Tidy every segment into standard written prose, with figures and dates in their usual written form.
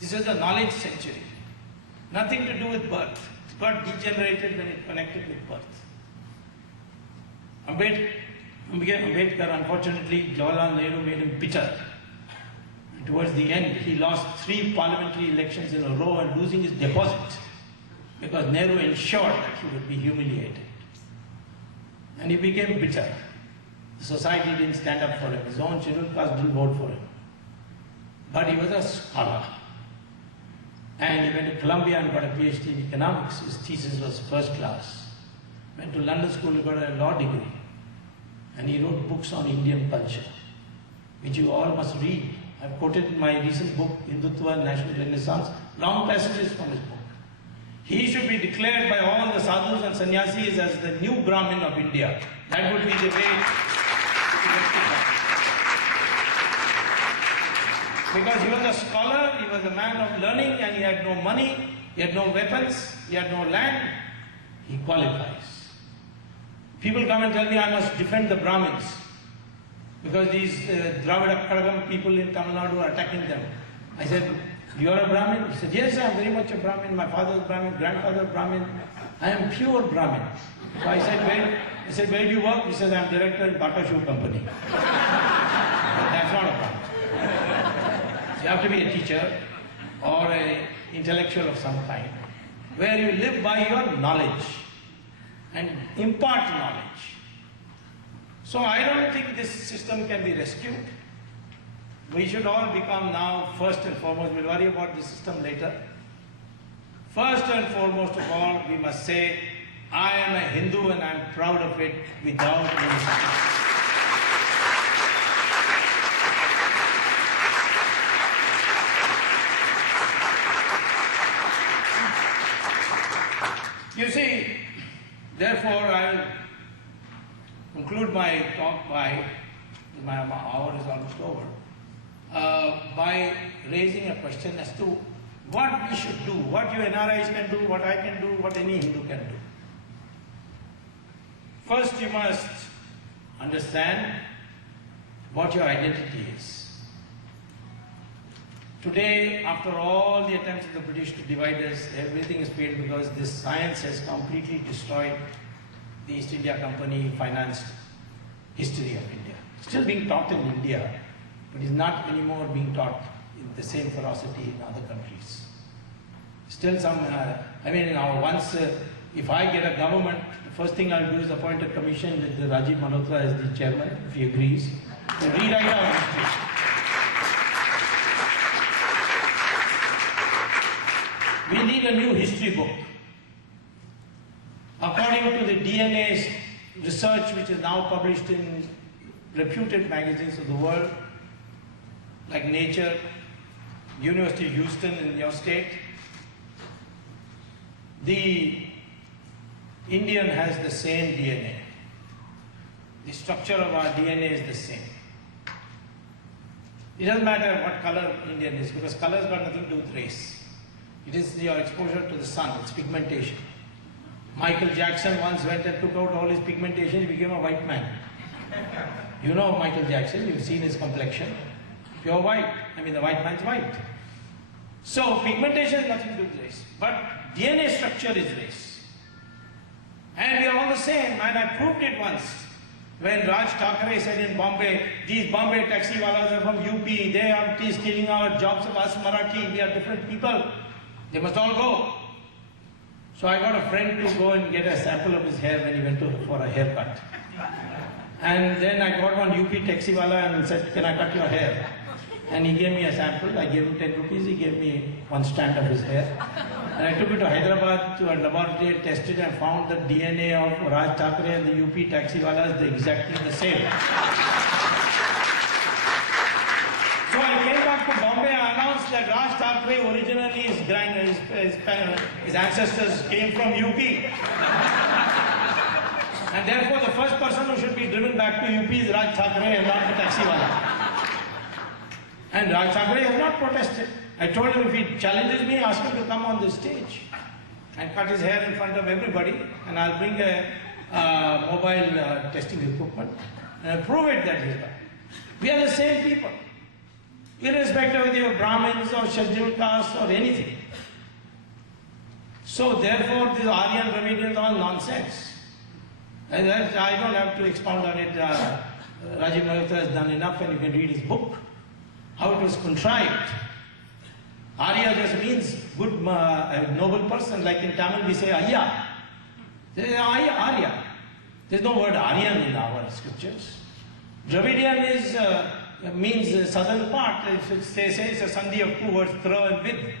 This is the knowledge century. Nothing to do with birth. It got degenerated when it connected with birth. Ambedkar, unfortunately, Jawaharlal Nehru made him bitter. And towards the end, he lost 3 parliamentary elections in a row and losing his deposit because Nehru ensured that he would be humiliated. And he became bitter. The society didn't stand up for him. His own scheduled caste didn't vote for him. But he was a scholar. And he went to Columbia and got a PhD in economics. His thesis was first class. Went to London School and got a law degree. And he wrote books on Indian culture, which you all must read. I've quoted in my recent book, Hindutva and National Renaissance, long passages from his book. He should be declared by all the sadhus and sannyasis as the new Brahmin of India. That would be the way to rectify. Because he was a scholar, he was a man of learning, and he had no money, he had no weapons, he had no land. He qualifies. People come and tell me I must defend the Brahmins because these Dravida Kadagam people in Tamil Nadu are attacking them. I said, you are a Brahmin? He said, yes, I am very much a Brahmin. My father is Brahmin, grandfather is Brahmin. I am pure Brahmin. So I said, where do you work? He says, I am director in Bata Shoe Company. That's not a Brahmin. You have to be a teacher or an intellectual of some kind, where you live by your knowledge and impart knowledge. So I don't think this system can be rescued. We should all become now, first and foremost, we'll worry about the system later. First and foremost of all, we must say, I am a Hindu and I am proud of it without any You see, therefore I'll conclude my talk by, my hour is almost over, by raising a question as to what we should do, what you NRIs can do, what I can do, what any Hindu can do. First, you must understand what your identity is. Today, after all the attempts of the British to divide us, everything is failed because this science has completely destroyed the East India Company financed history of India. It's still being taught in India, but is not anymore being taught in the same ferocity in other countries. Still some, if I get a government, the first thing I'll do is appoint a commission with Rajiv Malhotra as the chairman, if he agrees, to rewrite our history. We need a new history book. According to the DNA research which is now published in reputed magazines of the world, like Nature, University of Houston in your state, the Indian has the same DNA. The structure of our DNA is the same. It doesn't matter what color Indian is, because color has got nothing to do with race. It is your exposure to the sun, it's pigmentation. Michael Jackson once went and took out all his pigmentation, he became a white man. You know Michael Jackson, you've seen his complexion. Pure white, the white man's white. So pigmentation has nothing to do with race, but DNA structure is race. And we are all the same, and I proved it once. When Raj Thackeray said in Bombay, these Bombay taxiwalas are from UP, they are stealing our jobs of us Marathi, we are different people. They must all go. So I got a friend to go and get a sample of his hair when he went for a haircut. And then I got one UP taxiwala and said, can I cut your hair? And he gave me a sample. I gave him 10 rupees. He gave me one strand of his hair. And I took it to Hyderabad to a laboratory, tested and found the DNA of Raj Thackeray and the UP taxiwalas are exactly the same. So I came back to Bombay and announced that Raj Thackeray originally his ancestors came from UP. And therefore the first person who should be driven back to UP is Raj Thackeray and not the taxiwala. And Raj Thackeray has not protested. I told him if he challenges me, ask him to come on this stage and cut his hair in front of everybody, and I'll bring a mobile testing equipment and I'll prove it that he's right. We are the same people. irrespective of your Brahmins or scheduled castes or anything. So therefore, this Aryan Dravidian is all nonsense. And that, I don't have to expound on it. Rajiv Malhotra has done enough, and you can read his book, how it was contrived. Arya just means good, noble person. Like in Tamil we say Ayya. They say Arya. There's no word Aryan in our scriptures. Dravidian is, means southern part. They say it's a sandhi of two words, thra and vid.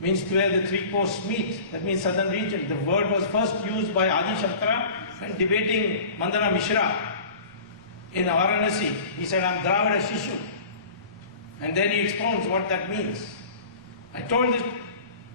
Means where the three coasts meet. That means southern region. The word was first used by Adi Shankara when debating Mandana Mishra in Varanasi. He said, I'm Dravida Shishu. And then he expounds what that means. I told it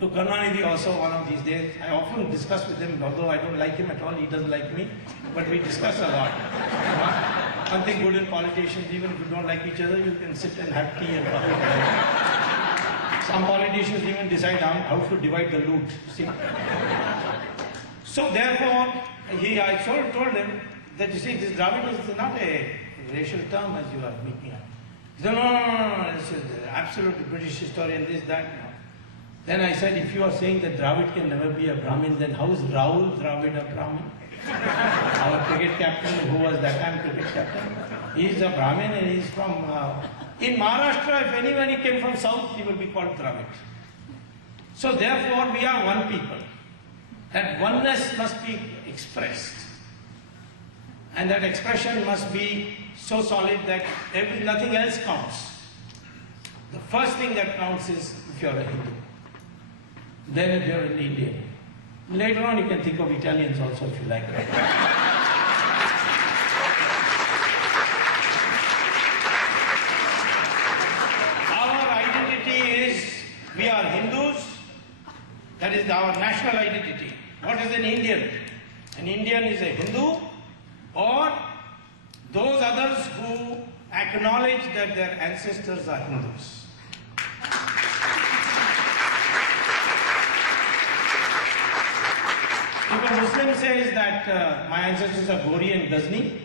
to Karunanidhi also one of these days. I often discuss with him, although I don't like him at all, he doesn't like me, but we discuss a lot. Something good in politicians, even if you don't like each other, you can sit and have tea and coffee together. Some politicians even decide how to divide the loot. See? So therefore, I told him that you see, this Dravid is not a racial term as you are making up. He said, no, it's absolutely British historian, this, that. No. Then I said, if you are saying that Dravid can never be a Brahmin, then how is Rahul Dravid a Brahmin? Our cricket captain, who was that time cricket captain, he is a Brahmin and he is from... in Maharashtra, if anybody came from south, he will be called Dravid. So therefore, we are one people. That oneness must be expressed. And that expression must be so solid that nothing else counts. The first thing that counts is if you are a Hindu. Then if you are an Indian. Later on you can think of Italians also if you like. Our identity is, we are Hindus. That is our national identity. What is an Indian? An Indian is a Hindu or those others who acknowledge that their ancestors are Hindus. If a Muslim says that my ancestors are Ghori and Ghazni,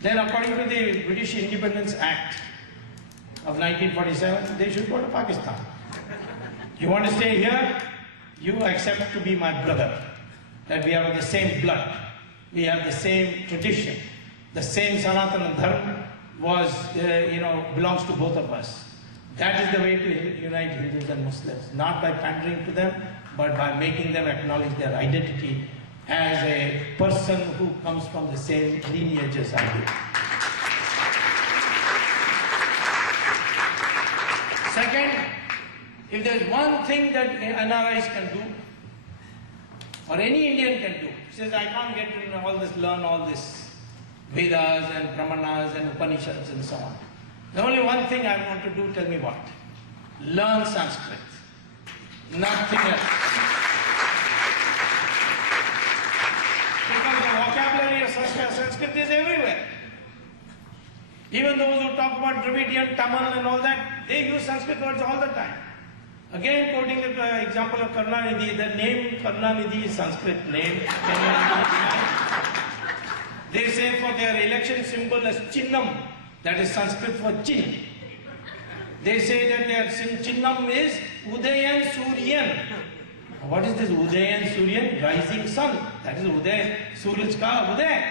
then according to the British Independence Act of 1947, they should go to Pakistan. You want to stay here? You accept to be my brother, that we are of the same blood, we have the same tradition, the same Sanatana Dharma was, belongs to both of us. That is the way to unite Hindus and Muslims, not by pandering to them, but by making them acknowledge their identity as a person who comes from the same lineage as I do. Second, if there is one thing that NRIs can do, or any Indian can do, he says, I can't get to learn all this Vedas and Brahmanas and Upanishads and so on. The only one thing I want to do, tell me what? Learn Sanskrit. Nothing else. Because the vocabulary of Sanskrit is everywhere. Even those who talk about Dravidian, Tamil and all that, they use Sanskrit words all the time. Again, quoting the example of Karunanidhi, the name Karunanidhi is Sanskrit name. They say for their election symbol as Chinnam, that is Sanskrit for chin. They say that their Chinnam is Udayan Suryan. What is this Udayan Suryan? Rising sun. That is Uday, Suraj ka Uday.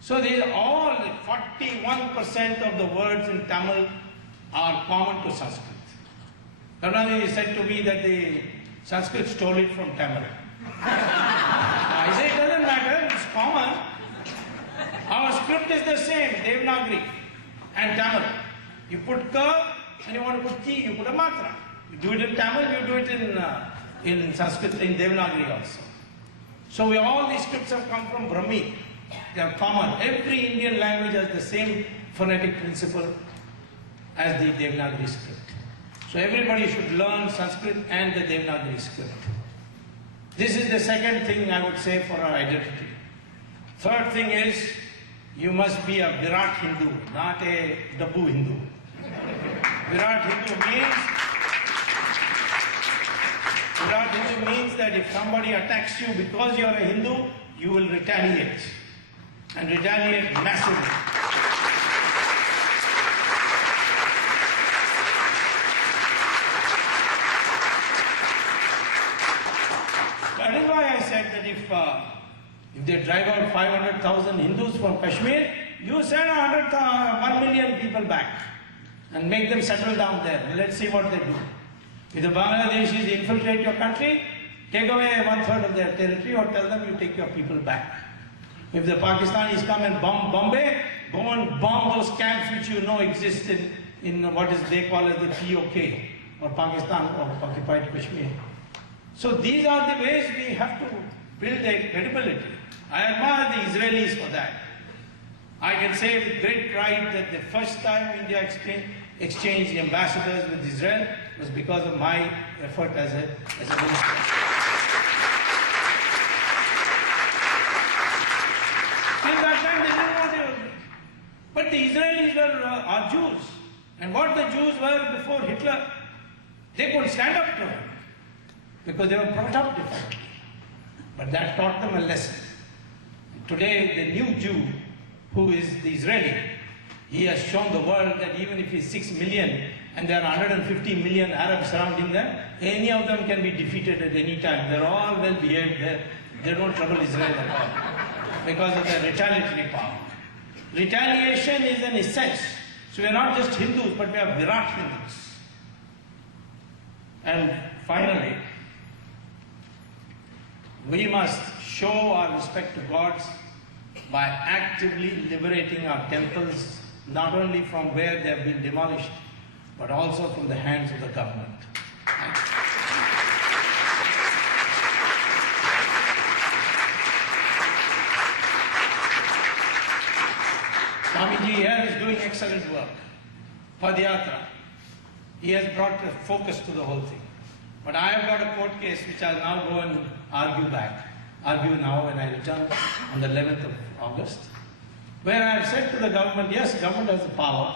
So these all 41% of the words in Tamil are common to Sanskrit. Karunanidhi said to me that the Sanskrit stole it from Tamil. I say it doesn't matter, it's common. Our script is the same, Devanagari and Tamil. You put ka and you want to put ki, you put a matra. You do it in Tamil, you do it in Sanskrit, in Devanagari also. So all these scripts have come from Brahmi. They are common. Every Indian language has the same phonetic principle as the Devanagari script. So everybody should learn Sanskrit and the Devanagari script. This is the second thing I would say for our identity. Third thing is, you must be a Virat Hindu, not a Dabbu Hindu. Virat Hindu means that if somebody attacks you because you are a Hindu, you will retaliate. And retaliate massively. that if they drive out 500,000 Hindus from Kashmir, you send 1 million people back and make them settle down there. And let's see what they do. If the Bangladeshis infiltrate your country, take away 1/3 of their territory or tell them you take your people back. If the Pakistanis come and bomb Bombay, go and bomb those camps which you know exist in what is they call as the POK or Pakistan or occupied Kashmir. So these are the ways we have to build a credibility. I admire the Israelis for that. I can say with great pride that the first time India exchanged ambassadors with Israel was because of my effort as a minister. Till that time they didn't know they were. But the Israelis are Jews. And what the Jews were before Hitler, they couldn't stand up to him because they were brought up differently. But that taught them a lesson. Today, the new Jew, who is the Israeli, he has shown the world that even if he's 6 million and there are 150 million Arabs surrounding them, any of them can be defeated at any time. They're all well behaved. They don't trouble Israel at all because of their retaliatory power. Retaliation is an essence. So we are not just Hindus, but we are Virat Hindus. And finally, we must show our respect to gods by actively liberating our temples, not only from where they have been demolished, but also from the hands of the government. Swamiji here is doing excellent work. Padayatra. He has brought a focus to the whole thing. But I have got a court case which I'll now go and argue now when I return on the 11th of August, where I have said to the government, yes, government has the power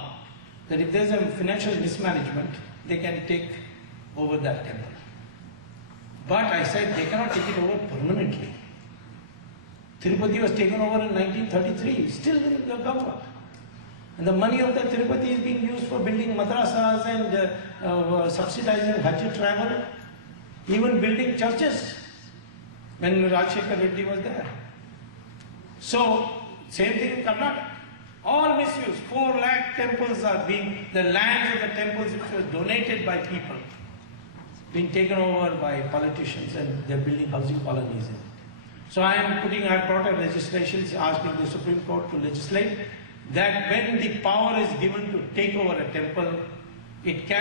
that if there's a financial mismanagement, they can take over that temple. But I said they cannot take it over permanently. Tirupati was taken over in 1933, still in the government. And the money of the Tirupati is being used for building madrasas and subsidizing Hajj travel, even building churches when Rajshekhar Reddy was there. So, same thing in Karnataka. All misuse. 4 lakh temples are being, the lands of the temples which were donated by people, being taken over by politicians and they're building housing colonies in it. So I brought a legislation asking the Supreme Court to legislate that when the power is given to take over a temple, it can